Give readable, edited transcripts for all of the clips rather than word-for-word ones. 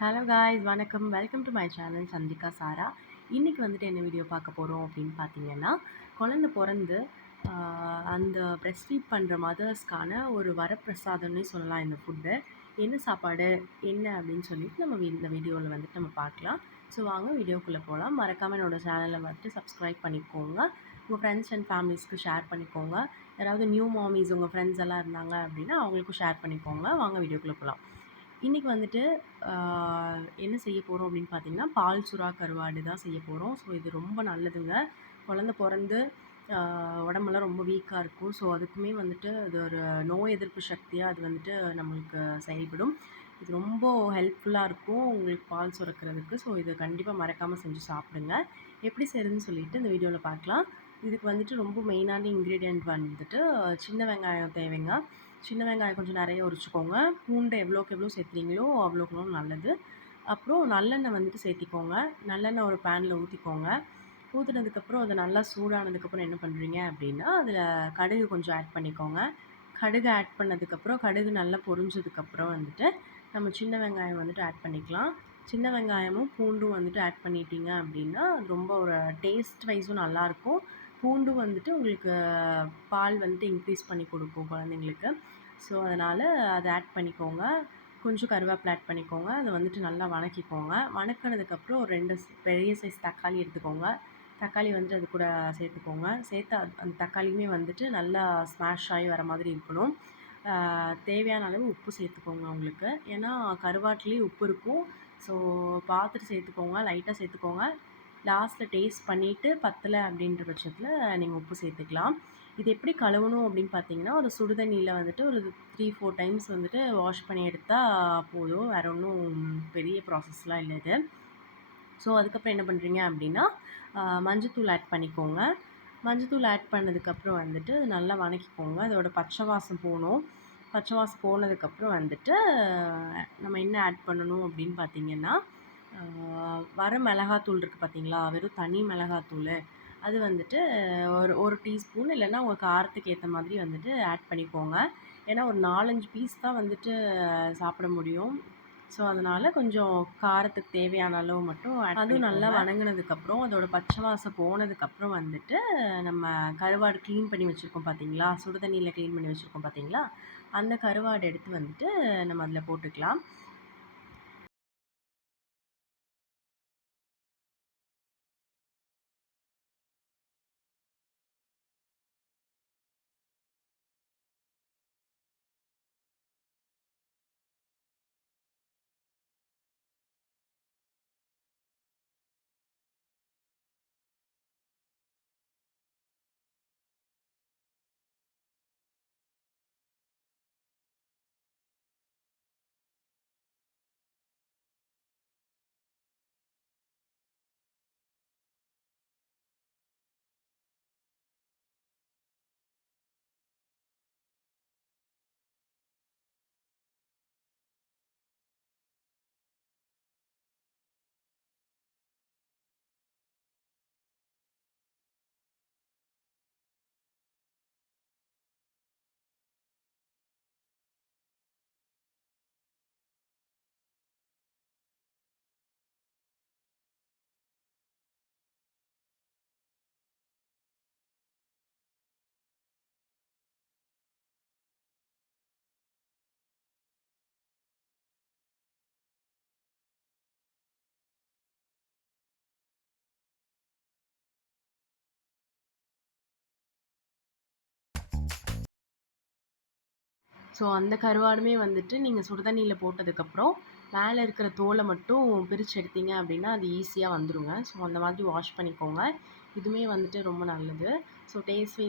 Hello guys வணக்கம். Welcome to my channel Chandika சாரா. இன்றைக்கி வந்துட்டு என்ன வீடியோ பார்க்க போகிறோம் அப்படின்னு பார்த்தீங்கன்னா, குழந்த பிறந்து அந்த பிரஸ்ட் ஃபீட் பண்ணுற மதர்ஸ்க்கான ஒரு வரப்பிரசாதம்னே சொல்லலாம் இந்த ஃபுட்டு. என்ன சாப்பாடு, என்ன அப்படின்னு சொல்லிட்டு நம்ம இந்த வீடியோவில் வந்துட்டு நம்ம பார்க்கலாம். ஸோ வாங்க வீடியோக்குள்ளே போகலாம். மறக்காமல் என்னோடய சேனலை வந்துட்டு சப்ஸ்கிரைப் பண்ணிக்கோங்க. உங்கள் ஃப்ரெண்ட்ஸ் அண்ட் ஃபேமிலிஸ்க்கு ஷேர் பண்ணிக்கோங்க. யாராவது நியூ மாமிஸ் உங்கள் ஃப்ரெண்ட்ஸ் எல்லாம் இருந்தாங்க அப்படின்னா அவங்களுக்கும் ஷேர் பண்ணிக்கோங்க. வாங்க வீடியோக்குள்ளே போகலாம். இன்றைக்கி வந்துட்டு என்ன செய்ய போகிறோம் அப்படின்னு பார்த்தீங்கன்னா, பால் சுறா கருவாடு தான் செய்ய போகிறோம். ஸோ இது ரொம்ப நல்லதுங்க. குழந்த பிறந்து உடம்பெல்லாம் ரொம்ப வீக்காக இருக்கும். ஸோ அதுக்குமே வந்துட்டு அது ஒரு நோய் எதிர்ப்பு சக்தியாக அது வந்துட்டு நம்மளுக்கு செயல்படும். இது ரொம்ப ஹெல்ப்ஃபுல்லாக இருக்கும் உங்களுக்கு பால் சுரக்கிறதுக்கு. ஸோ இதை கண்டிப்பாக மறக்காமல் செஞ்சு சாப்பிடுங்க. எப்படி செய்கிறதுன்னு சொல்லிட்டு இந்த வீடியோவில் பார்க்கலாம். இதுக்கு வந்துட்டு ரொம்ப மெயினான இன்க்ரீடியன்ட் வந்துட்டு சின்ன வெங்காயம் தேவைங்க. சின்ன வெங்காயம் கொஞ்சம் நிறைய உரிச்சுக்கோங்க. பூண்டு எவ்வளோக்கு எவ்வளோ சேர்த்துறீங்களோ அவ்வளோக்கு எவ்வளோ நல்லது. அப்புறம் நல்லெண்ணெய் வந்துட்டு சேர்த்திக்கோங்க. நல்லெண்ணெய் ஒரு பேனில் ஊற்றிக்கோங்க. ஊற்றுனதுக்கப்புறம் அது நல்லா சூடானதுக்கப்புறம் என்ன பண்ணுறீங்க அப்படின்னா, அதில் கடுகு கொஞ்சம் ஆட் பண்ணிக்கோங்க. கடுகு ஆட் பண்ணதுக்கப்புறம் கடுகு நல்லா பொரிஞ்சதுக்கப்புறம் வந்துட்டு நம்ம சின்ன வெங்காயம் வந்துட்டு ஆட் பண்ணிக்கலாம். சின்ன வெங்காயமும் பூண்டும் வந்துட்டு ஆட் பண்ணிட்டீங்க அப்படின்னா அது ரொம்ப ஒரு டேஸ்ட் வைஸும் நல்லாயிருக்கும். பூண்டும் வந்துட்டு உங்களுக்கு பால் வந்துட்டு இன்க்ரீஸ் பண்ணி கொடுக்கும் குழந்தைங்களுக்கு. ஸோ அதனால் அதை ஆட் பண்ணிக்கோங்க. கொஞ்சம் கருவேப்பிலை ஆட் பண்ணிக்கோங்க. அதை வந்துட்டு நல்லா வதக்கிக்கோங்க. வதக்குனதுக்கப்புறம் ஒரு 2 பெரிய சைஸ் தக்காளி எடுத்துக்கோங்க. தக்காளி வந்துட்டு அது கூட சேர்த்துக்கோங்க. சேர்த்து அந்த தக்காளியுமே வந்துட்டு நல்லா ஸ்மாஷ் ஆகி வர மாதிரி இருக்கணும். தேவையான அளவு உப்பு சேர்த்துக்கோங்க உங்களுக்கு. ஏன்னா கருவாட்டிலேயே உப்பு இருக்கும். ஸோ பார்த்துட்டு சேர்த்துக்கோங்க. லைட்டாக சேர்த்துக்கோங்க. லாஸ்ட்டில் டேஸ்ட் பண்ணிவிட்டு பத்தலை அப்படின்ற பட்சத்தில் நீங்கள் உப்பு சேர்த்துக்கலாம். இது எப்படி கழுவணும் அப்படின்னு பார்த்தீங்கன்னா, ஒரு சுடு தண்ணியில் வந்துட்டு ஒரு 3-4 டைம்ஸ் வந்துட்டு வாஷ் பண்ணி எடுத்தால் போதும். வேறு ஒன்றும் பெரிய ப்ராசஸ்லாம் இல்லை இது. ஸோ அதுக்கப்புறம் என்ன பண்ணுறீங்க அப்படின்னா, மஞ்சத்தூள் ஆட் பண்ணிக்கோங்க. மஞ்சத்தூள் ஆட் பண்ணதுக்கப்புறம் வந்துட்டு நல்லா வதக்கிக்கோங்க. அதோட பச்சை வாசம் போகணும். பச்சை வாசம் போனதுக்கப்புறம் வந்துட்டு நம்ம என்ன ஆட் பண்ணணும் அப்படின்னு பார்த்தீங்கன்னா, வர மிளகாத்தூள் இருக்குது பார்த்தீங்களா, வெறும் தனி மிளகாத்தூள் அது வந்துட்டு ஒரு டீஸ்பூன் இல்லைன்னா உங்கள் காரத்துக்கு ஏற்ற மாதிரி வந்துட்டு ஆட் பண்ணிக்கோங்க. ஏன்னா ஒரு 4-5 பீஸ் தான் வந்துட்டு சாப்பிட முடியும். ஸோ அதனால் கொஞ்சம் காரத்துக்கு தேவையான அளவு மட்டும் அதுவும் நல்லா வதங்குனதுக்கப்புறம் அதோட பச்சை வாசம் போனதுக்கப்புறம் வந்துட்டு நம்ம கருவாடு க்ளீன் பண்ணி வச்சுருக்கோம் பார்த்தீங்களா, சுடு தண்ணியில் க்ளீன் பண்ணி வச்சுருக்கோம் பார்த்தீங்களா, அந்த கருவாடு எடுத்து வந்துட்டு நம்ம அதில் போட்டுக்கலாம். ஸோ அந்த கருவாடுமே வந்துட்டு நீங்கள் சுடு தண்ணியில் போட்டதுக்கப்புறம் மேலே இருக்கிற தோலை மட்டும் பிரித்து எடுத்தீங்க அப்படின்னா அது ஈஸியாக வந்துடுங்க. ஸோ அந்த மாதிரி வாஷ் பண்ணிக்கோங்க. இதுவுமே வந்துட்டு ரொம்ப நல்லது. ஸோ டேஸ்ட்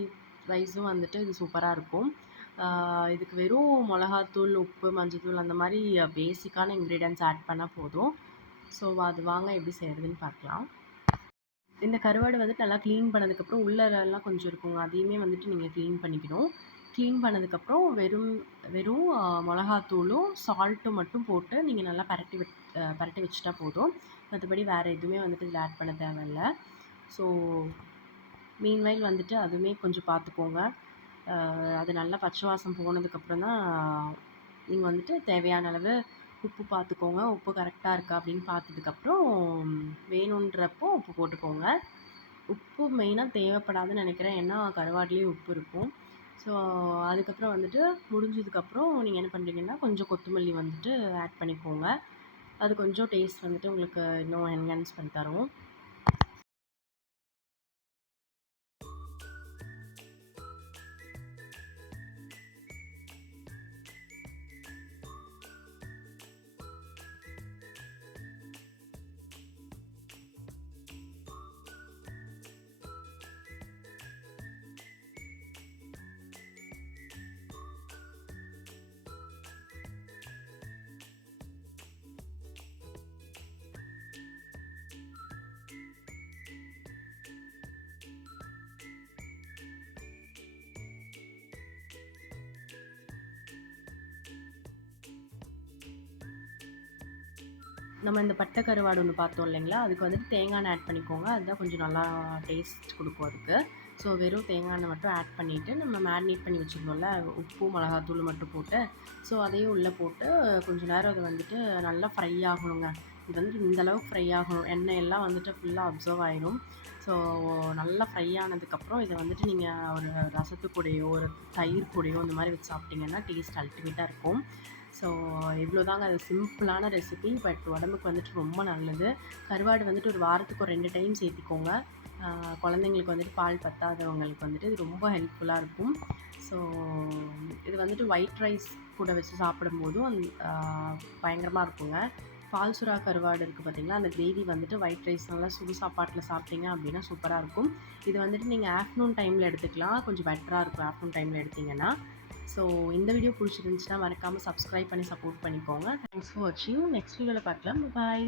வைஸும் வந்துட்டு இது சூப்பராக இருக்கும். இதுக்கு வெறும் மிளகாத்தூள், உப்பு, மஞ்சத்தூள் அந்த மாதிரி பேசிக்கான இன்க்ரீடியன்ட்ஸ் ஆட் பண்ணால் போதும். ஸோ அது வாங்க எப்படி செய்கிறதுன்னு பார்க்கலாம். இந்த கருவாடு வந்துட்டு நல்லா க்ளீன் பண்ணதுக்கப்புறம் உள்ளலாம் கொஞ்சம் இருக்குங்க. அதையுமே வந்துட்டு நீங்கள் க்ளீன் பண்ணிக்கணும். க்ளீன் பண்ணதுக்கப்புறம் வெறும் வெறும் மிளகாத்தூளும், சால்ட்டும் மட்டும் போட்டு நீங்கள் நல்லா பரட்டி வச்சுட்டா போதும். மற்றபடி வேறு எதுவுமே வந்துட்டு இதில் ஆட் பண்ண தேவையில்ல. ஸோ மீன்வைல் வந்துட்டு அதுவுமே கொஞ்சம் பார்த்துக்கோங்க. அது நல்லா பச்சை வாசம் போனதுக்கப்புறம் தான் நீங்கள் வந்துட்டு தேவையான அளவு உப்பு பார்த்துக்கோங்க. உப்பு கரெக்டாக இருக்கா அப்படின்னு பார்த்ததுக்கப்புறம் வேணுன்றப்போ உப்பு போட்டுக்கோங்க. உப்பு மெயினாக தேவைப்படாதுன்னு நினைக்கிறேன். ஏன்னா கருவாடுலேயே உப்பு இருக்கும். ஸோ அதுக்கப்புறம் வந்துட்டு முடிஞ்சதுக்கப்புறம் நீங்கள் என்ன பண்ணுறீங்கன்னா, கொஞ்சம் கொத்தமல்லி வந்துட்டு ஆட் பண்ணிக்கோங்க. அது கொஞ்சம் டேஸ்ட் வந்துட்டு உங்களுக்கு இன்னும் என்ஹான்ஸ் பண்ணி தரும். நம்ம இந்த பட்டை கருவாடு ஒன்று பார்த்தோம் இல்லைங்களா, அதுக்கு வந்துட்டு தேங்காய் எண்ணெய் ஆட் பண்ணிக்கோங்க. அதுதான் கொஞ்சம் நல்லா டேஸ்ட் கொடுக்கும் அதுக்கு. ஸோ வெறும் தேங்காய் எண்ணெய் மட்டும் ஆட் பண்ணிவிட்டு நம்ம மேரினேட் பண்ணி வச்சுருந்தோம்ல, உப்பு மிளகாத்தூள் மட்டும் போட்டு, ஸோ அதையும் உள்ளே போட்டு கொஞ்சம் நேரம் அதை வந்துட்டு நல்லா ஃப்ரை ஆகணுங்க. இது வந்துட்டு இந்த அளவுக்கு ஃப்ரை ஆகணும். எண்ணெய் எல்லாம் வந்துட்டு ஃபுல்லாக அப்சர்வ் ஆயிடும். ஸோ நல்லா ஃப்ரை ஆனதுக்கப்புறம் இதை வந்துட்டு நீங்கள் ஒரு ரசத்து கூடயோ ஒரு தயிர் கூடயோ இந்த மாதிரி வச்சு சாப்பிட்டிங்கன்னா டேஸ்ட் அல்டிமேட்டாக இருக்கும். ஸோ இவ்வளோதாங்க. அது சிம்பிளான ரெசிபி. பட் உடம்புக்கு வந்துட்டு ரொம்ப நல்லது. கருவாடு வந்துட்டு ஒரு வாரத்துக்கு ஒரு 2 டைம் சேர்த்திக்கோங்க. குழந்தைங்களுக்கு வந்துட்டு பால் பத்தாதவங்களுக்கு வந்துட்டு இது ரொம்ப ஹெல்ப்ஃபுல்லாக இருக்கும். ஸோ இது வந்துட்டு ஒயிட் ரைஸ் கூட வச்சு சாப்பிடும்போதும் பயங்கரமாக இருக்குங்க. பால் சுறா கருவாடு இருக்குது பார்த்தீங்களா, அந்த கிரேவி வந்துட்டு ஒயிட் ரைஸ் நல்லா சுடு சாப்பாட்டில் சாப்பிட்டீங்க அப்படின்னா சூப்பராக இருக்கும். இது வந்துட்டு நீங்கள் ஆஃப்டர்நூன் டைமில் எடுத்துக்கலாம். கொஞ்சம் பெட்டராக இருக்கும் ஆஃப்டர்நூன் டைமில் எடுத்திங்கன்னா. ஸோ இந்த வீடியோ பிடிச்சிருந்துச்சுன்னா மறக்காமல் சப்ஸ்கிரைப் பண்ணி சப்போர்ட் பண்ணிக்கோங்க. தேங்க்ஸ் ஃபார் வாட்சிங். நெக்ஸ்ட் வீடியோவில் பார்க்கலாம். பாய்.